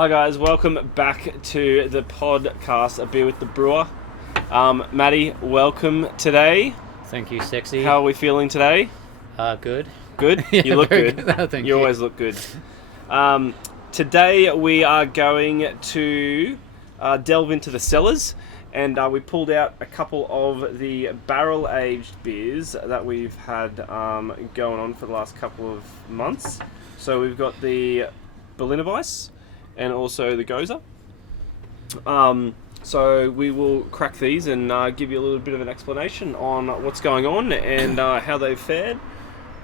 Hi guys, welcome back to the podcast, A Beer with the Brewer. Matty, welcome today. Thank you, sexy. How are we feeling today? Good. Good? Yeah, you look very good. good. Thank you you. always look good. Today we are going to delve into the cellars, and we pulled out a couple of the barrel-aged beers that we've had going on for the last couple of months. So we've got the Berliner Weisse and also the Gose. So we will crack these and give you a little bit of an explanation on what's going on and how they've fared,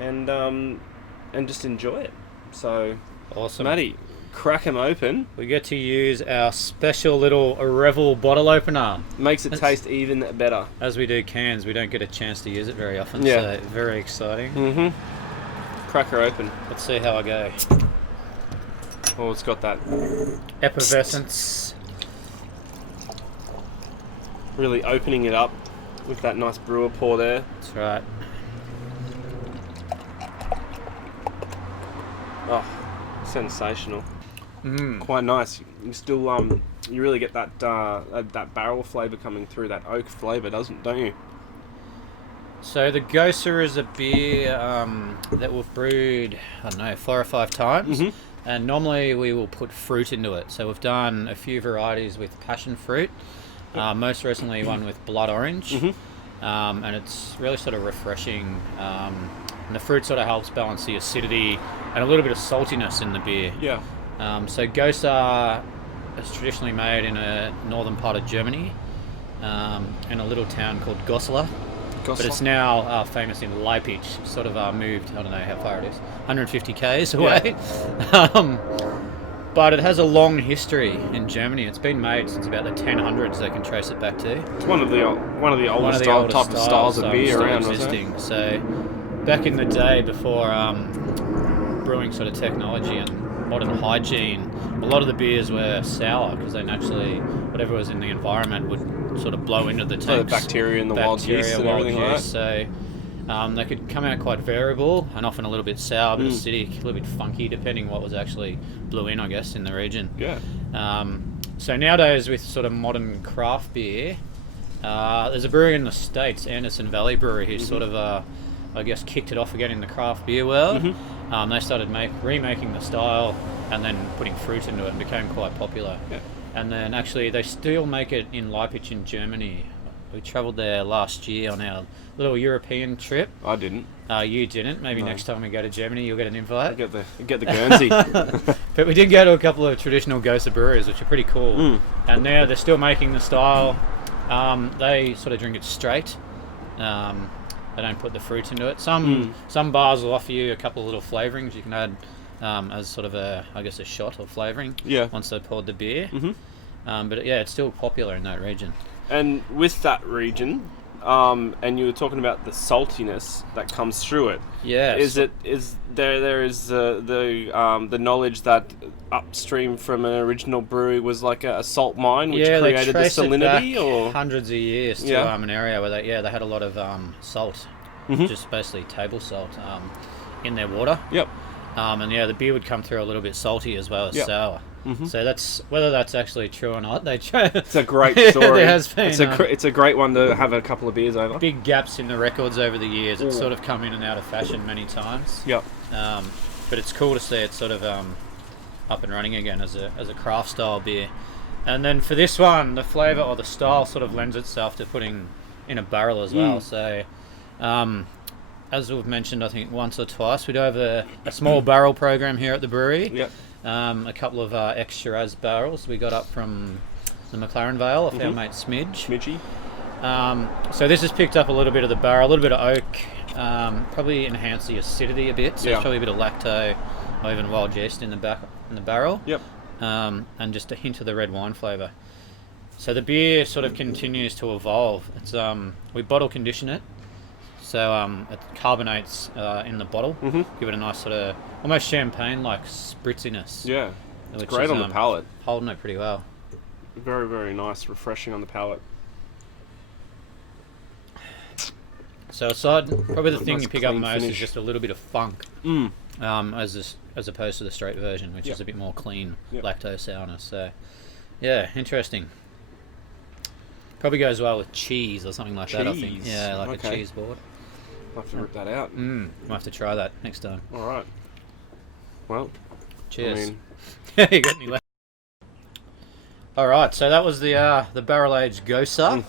and just enjoy it. So, Awesome. Matty, crack them open. We get to use our special little Revel bottle opener. Makes it taste even better. As we do cans, we don't get a chance to use it very often, Yeah. so very exciting. Mm-hmm. Crack her open. Let's see how I go. Oh, it's got that Effervescence. really opening it up with that nice brewer pour there. That's right. Oh, sensational. Mm. Quite nice. You still you really get that that barrel flavour coming through, that oak flavour, don't you? So the Gose is a beer that we've brewed, 4 or 5 times. Mm-hmm. And normally we will put fruit into it. So we've done a few varieties with passion fruit. Most recently one with blood orange. Mm-hmm. And it's really sort of refreshing. And the fruit sort of helps balance the acidity and a little bit of saltiness in the beer. Yeah. So Gose is traditionally made in a northern part of Germany, in a little town called Gose. But it's now famous in Leipzig, sort of moved, I don't know how far it is, 150 k's away. Yeah. But it has a long history in Germany. It's been made since about the 1000s, they can trace it back to. It's one of the oldest type of styles of beer around, existing. So back in the day, before brewing sort of technology and modern hygiene, a lot of the beers were sour because they naturally, whatever was in the environment would sort of blow into the tanks. So the bacteria and the wild yeast and everything like that. So they could come out quite variable and often a little bit sour, a bit acidic, a little bit funky, depending what was actually blew in, I guess, in the region. Yeah. So nowadays, with sort of modern craft beer, there's a brewery in the States, Anderson Valley Brewery, who sort of, I guess, kicked it off again in the craft beer world. Mm-hmm. They started remaking the style and then putting fruit into it and became quite popular. Yeah. And then actually they still make it in Leipzig in Germany. We travelled there last year on our little European trip. I didn't. You didn't. Maybe next time we go to Germany you'll get an invite. Get the Guernsey. But we did go to a couple of traditional Gose breweries, which are pretty cool. And now they're still making the style. They sort of drink it straight. They don't put the fruit into it. Some bars will offer you a couple of little flavourings you can add as sort of a shot or flavouring. Yeah. Once they poured the beer. Mm-hmm. But yeah, it's still popular in that region. And with that region, and you were talking about the saltiness that comes through it. Yeah. There is the knowledge that upstream from an original brewery was like a salt mine which created the salinity, it back or hundreds of years to an area where they had a lot of salt, just basically table salt in their water. Yep. And the beer would come through a little bit salty as well as sour. Mm-hmm. So whether that's actually true or not. It's a great story. There has been. It's a great one to have a couple of beers over. Big gaps in the records over the years. It's sort of come in and out of fashion many times. Yep. But it's cool to see it sort of up and running again as a craft style beer. And then for this one, the flavour or the style sort of lends itself to putting in a barrel as well. So as we've mentioned, I think once or twice, we do have a small barrel program here at the brewery. Yep. A couple of ex-Shiraz barrels we got up from the McLaren Vale off our mate Smidgy. So this has picked up a little bit of the barrel, a little bit of oak, probably enhanced the acidity a bit. So there's probably a bit of lacto or even wild yeast in the barrel. Yep. And just a hint of the red wine flavour. So the beer sort of continues to evolve. It's we bottle condition it. So it carbonates in the bottle, give it a nice sort of almost champagne-like spritziness. Yeah, it's great on the palate. Holding it pretty well. Very, very nice, refreshing on the palate. So aside, probably the thing you pick up most is just a little bit of funk. as opposed to the straight version, which is a bit more clean lactose sourness. So, yeah, interesting. Probably goes well with cheese or something like that, I think. Yeah, like a cheese board. I'll have to rip that out. Might have to try that next time. All right. Well, cheers. You got any left? All right, so that was the barrel-aged Gose.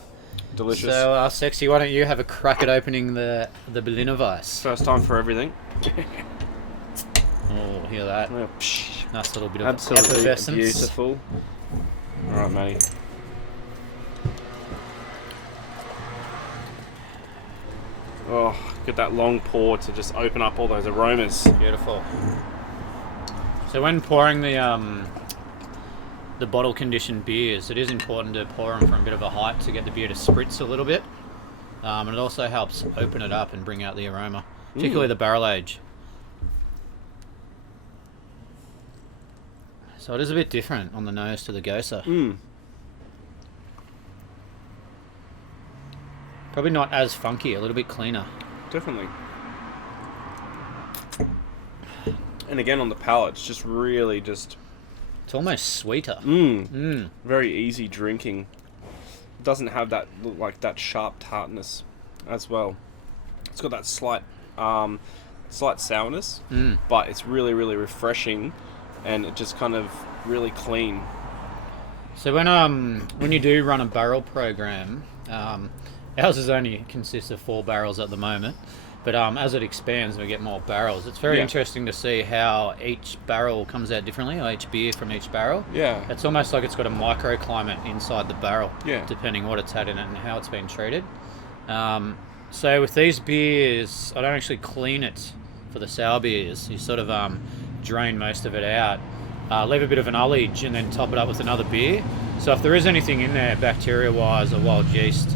Delicious. So, Sexy, why don't you have a crack at opening the Berliner Weisse? First time for everything. Oh, hear that? Yeah. Nice little bit of absolutely effervescence. Beautiful. All right, Matty. Oh, get that long pour to just open up all those aromas. Beautiful. So when pouring the bottle conditioned beers, it is important to pour them from a bit of a height to get the beer to spritz a little bit. And it also helps open it up and bring out the aroma, particularly the barrel age. So it is a bit different on the nose to the Gose. Probably not as funky, a little bit cleaner. Definitely. And again on the palate, it's just really just... It's almost sweeter. Very easy drinking. It doesn't have that that sharp tartness as well. It's got that slight sourness, but it's really, really refreshing, and it just kind of really clean. So when you do run a barrel program, ours is only consists of 4 barrels at the moment. But as it expands and we get more barrels, it's very interesting to see how each barrel comes out differently, or each beer from each barrel. Yeah. It's almost like it's got a microclimate inside the barrel, depending what it's had in it and how it's been treated. So with these beers, I don't actually clean it for the sour beers. You sort of drain most of it out, leave a bit of an ullage, and then top it up with another beer. So if there is anything in there, bacteria-wise or wild yeast,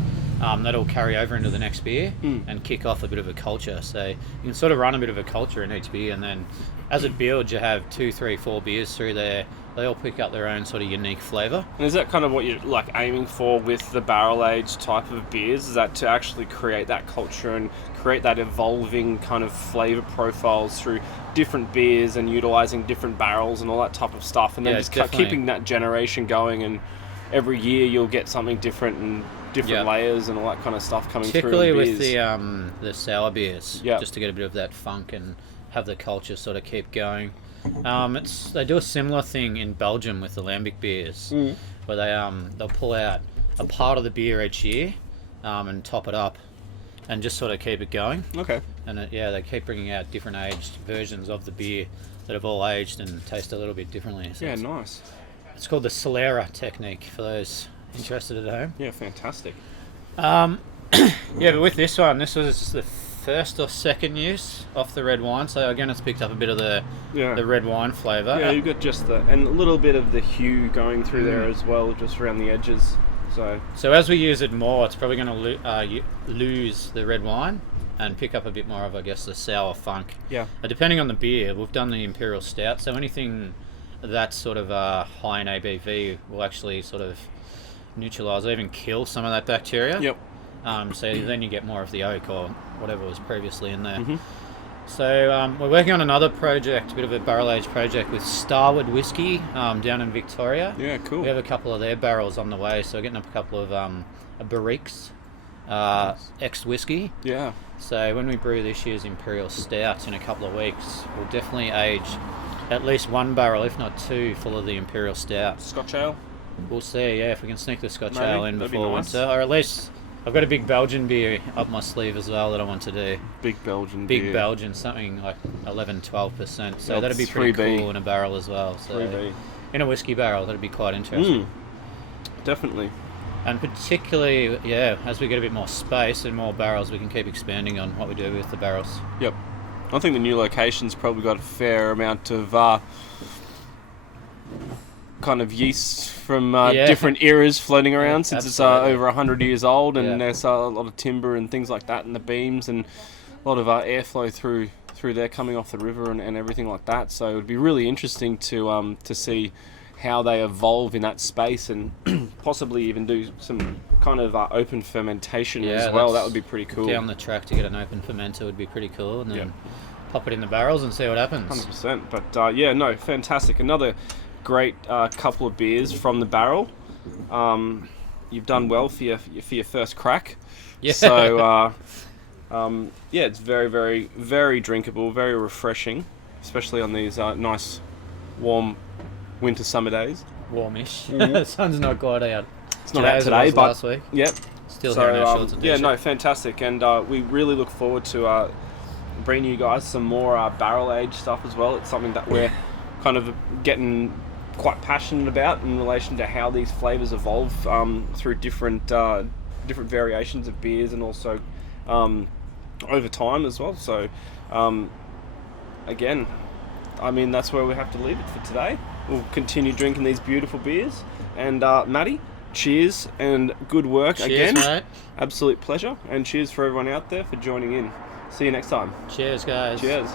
that'll carry over into the next beer and kick off a bit of a culture. So you can sort of run a bit of a culture in each beer, and then as it builds, you have 2, 3, 4 beers through there. They all pick up their own sort of unique flavour. And is that kind of what you're aiming for with the barrel-aged type of beers? Is that to actually create that culture and create that evolving kind of flavour profiles through different beers and utilising different barrels and all that type of stuff, and then just keeping that generation going, and every year you'll get something different and different layers and all that kind of stuff coming through. Particularly with the sour beers, just to get a bit of that funk and have the culture sort of keep going. They do a similar thing in Belgium with the lambic beers, where they'll pull out a part of the beer each year and top it up and just sort of keep it going. Okay. And they keep bringing out different aged versions of the beer that have all aged and taste a little bit differently. So nice. It's called the Solera technique for those interested at home. Yeah, fantastic. But with this one, this was the first or second use off the red wine, so again it's picked up a bit of the red wine flavour. Yeah, you've got just and a little bit of the hue going through there as well, just around the edges. So as we use it more, it's probably going to lose the red wine and pick up a bit more of, I guess, the sour funk. Yeah. Depending on the beer, we've done the Imperial Stout, so anything that's sort of high in ABV will actually sort of neutralise, even kill some of that bacteria. Yep. So then you get more of the oak or whatever was previously in there. So we're working on another project, a bit of a barrel-aged project with Starwood Whiskey down in Victoria. Yeah, cool. We have a couple of their barrels on the way, so we're getting up a couple of barriques, ex-whiskey. Yeah. So when we brew this year's Imperial Stout in a couple of weeks, we'll definitely age at least 1 barrel, if not 2, full of the Imperial Stout. Scotch ale? We'll see, if we can sneak the Scotch ale in before nice. winter, or at least I've got a big Belgian beer up my sleeve as well that I want to do. Big Belgian beer. Big Belgian, something like 11-12%. So that'd be pretty cool in a barrel as well. So 3B. In a whiskey barrel, that'd be quite interesting. Definitely. And particularly, as we get a bit more space and more barrels, we can keep expanding on what we do with the barrels. Yep. I think the new location's probably got a fair amount of kind of yeast from different eras floating around, since it's over 100 years old, and there's a lot of timber and things like that in the beams, and a lot of airflow through there coming off the river and everything like that. So it would be really interesting to see how they evolve in that space, and possibly even do some kind of open fermentation as well. That would be pretty cool. Down the track to get an open fermenter would be pretty cool, and then pop it in the barrels and see what happens. 100%. But yeah, no, fantastic. Another great couple of beers from the barrel. You've done well for your first crack. Yeah. So yeah, it's very, very, very drinkable, very refreshing, especially on these nice, warm winter summer days. Warmish. The sun's not quite out. It's not out today, but last week. Yep. Still here in our shorts and yeah, t-shirt. no, fantastic, and we really look forward to bringing you guys some more barrel aged stuff as well. It's something that we're kind of getting quite passionate about in relation to how these flavors evolve through different variations of beers, and also over time as well. So again, I mean, that's where we have to leave it for today. We'll continue drinking these beautiful beers, and Matty, cheers and good work. Cheers, again, mate. Absolute pleasure, and cheers for everyone out there for joining in. See you next time. Cheers, guys. Cheers.